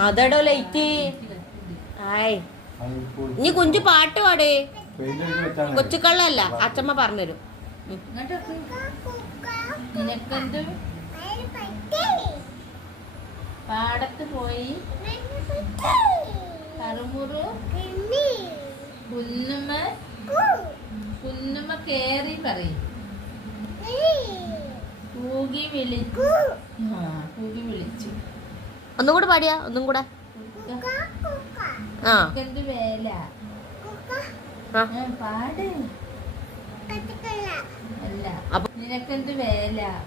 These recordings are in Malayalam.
അതെടോ ലൈറ്റ്. ആയ്. നീ കുഞ്ചു പാട്ട് പാടേ. കൊച്ചുക്കള്ളല്ല അച്ഛമ്മ പറഞ്ഞുതരും. പാടത്ത് പോയി. കറുമുറു. കുന്നുമ്മ. കുന്നുമ്മ കേറി പറയും. കൂകി വിളിച്ചു ആ കൂകി വിളിച്ചു. ഒന്നും കൂടെ പാടിയാ ഒന്നും കൂടെ. ആ. വേല? അപ്പൊ- നിനക്കെന്ത്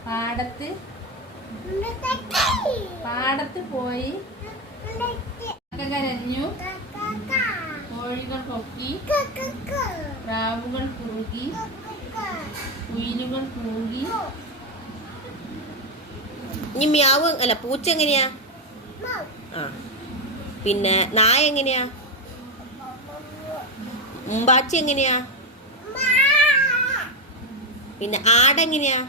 പാടത്ത്? പാടത്ത് പോയി. കരഞ്ഞു കോഴികൾ പൊക്കി. പ്രാവുകൾ കുറുകി. കുയിലുകൾ കൂകി ഇനി മ്യാവ് അല്ല പൂച്ച എങ്ങനെയാ? പിന്നെ നായ എങ്ങനെയാ? ഉമ്പാച്ചി എങ്ങനെയാ? പിന്നെ ആടെങ്ങനെയാ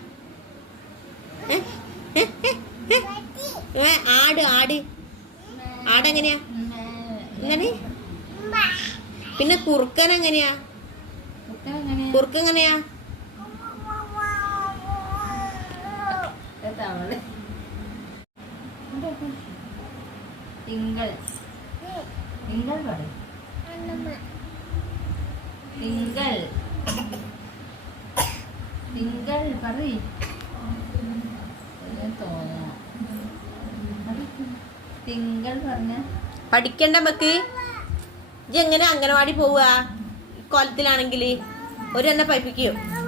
ആട് ആട്. ആടെങ്ങനെയാ എന്താണ് പിന്നെ കുറുക്കൻ എങ്ങനെയാ? കുറുക്കൻ എങ്ങനെയാ? തവള തിങ്കൾ. തിങ്കൾ പറയും. തിങ്കൾ. തിങ്കൾ പറയും. തിങ്കൾ പറഞ്ഞ? പഠിക്കണ്ട മക്ക്. ഇജ്ജ് എങ്ങനെ അംഗനവാടി പോവുക കൊലത്തിലാണെങ്കിൽ ഒരു എന്നെ പഠിപ്പിക്കോ.